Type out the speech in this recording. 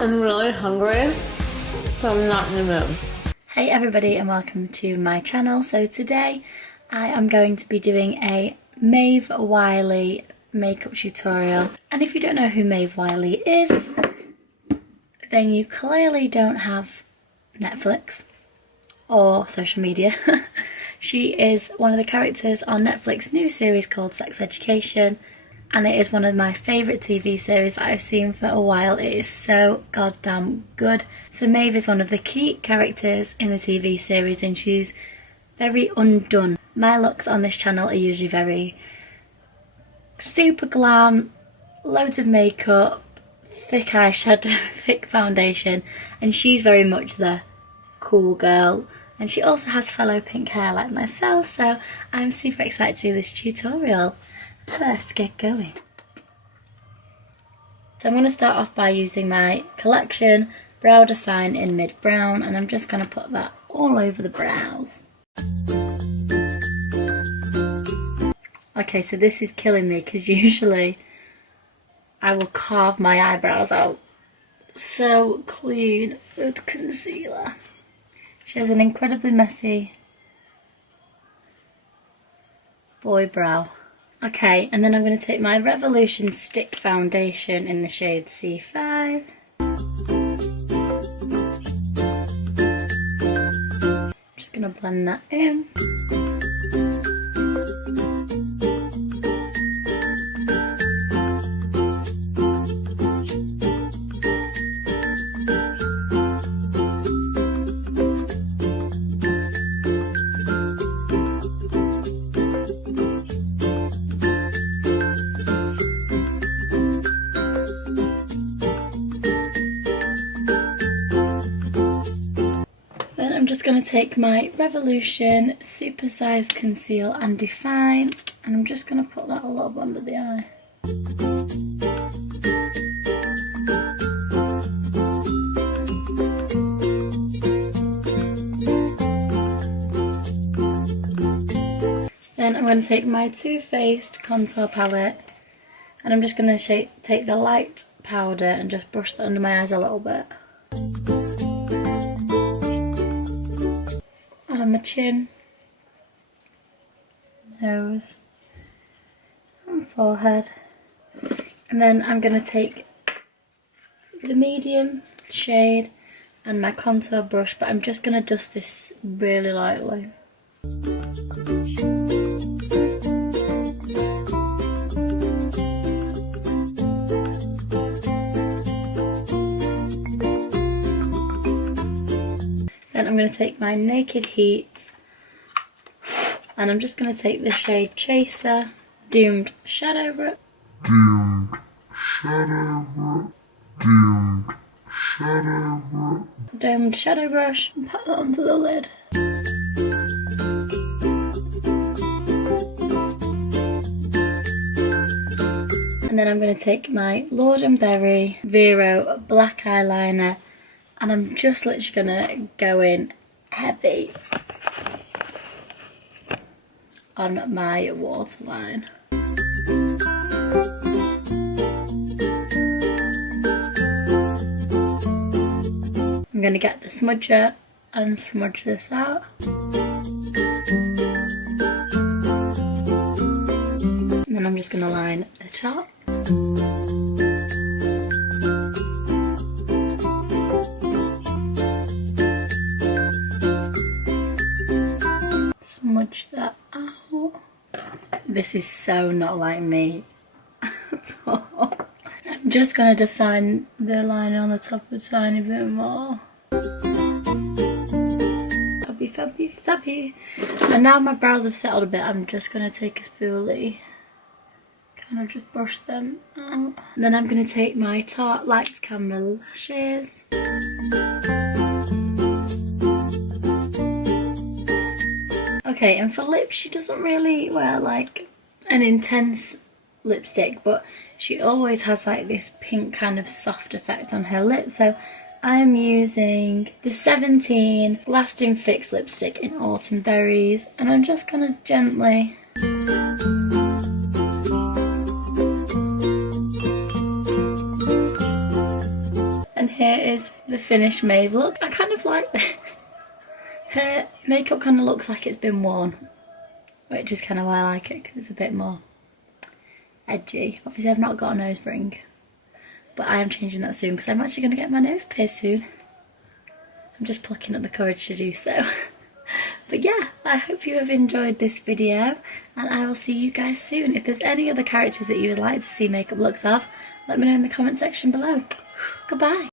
I'm really hungry, so I'm not in the mood. Hey everybody and welcome to my channel. So today I am going to be doing a Maeve Wiley makeup tutorial. And if you don't know who Maeve Wiley is, then you clearly don't have Netflix or social media. She is one of the characters on Netflix's new series called Sex Education. And it is one of my favourite TV series that I've seen for a while. It is so goddamn good. So Maeve is one of the key characters in the TV series and she's very undone. My looks on this channel are usually very super glam, loads of makeup, thick eyeshadow, thick foundation, and she's very much the cool girl. And she also has fellow pink hair like myself, so I'm super excited to do this tutorial. Let's get going. So I'm going to start off by using my collection Brow Define in Mid Brown, and I'm just going to put that all over the brows. Okay, so this is killing me because usually I will carve my eyebrows out so clean with concealer. She has an incredibly messy boy brow. Okay, and then I'm going to take my Revolution Stick Foundation in the shade C5. Just going to blend that in. I'm just going to take my Revolution Super Size Conceal and Define, and I'm just going to put that all up under the eye. Then I'm going to take my Too Faced contour palette, and I'm just going to take the light powder and just brush that under my eyes a little bit. On my chin, nose and forehead, and then I'm going to take the medium shade and my contour brush, but I'm just going to dust this really lightly. Then I'm going to take my Naked Heat and I'm just going to take the shade Chaser, Doomed Shadow Brush, Doomed Shadow Brush, and put that onto the lid. And then I'm going to take my Lord & Berry Vero black eyeliner, and I'm just literally gonna go in heavy on my waterline. I'm gonna get the smudger and smudge this out. And then I'm just gonna line the top. Smudge that out. This is so not like me at all. I'm just going to define the line on the top a tiny bit more. Fabby, fabby, fabby. And now my brows have settled a bit, I'm just going to take a spoolie, kind of just brush them out. And then I'm going to take my Tarte Lights Camera lashes. Okay, and for lips, she doesn't really wear like an intense lipstick, but she always has like this pink kind of soft effect on her lips. So I am using the 17 Lasting Fix lipstick in Autumn Berries, and I'm just gonna gently here is the finished Maeve look. I kind of like this. Her makeup kind of looks like it's been worn, which is kind of why I like it, because it's a bit more edgy. Obviously I've not got a nose ring, but I am changing that soon because I'm actually going to get my nose pierced soon. I'm just plucking up the courage to do so. But yeah, I hope you have enjoyed this video, and I will see you guys soon. If there's any other characters that you would like to see makeup looks of, let me know in the comment section below. Goodbye.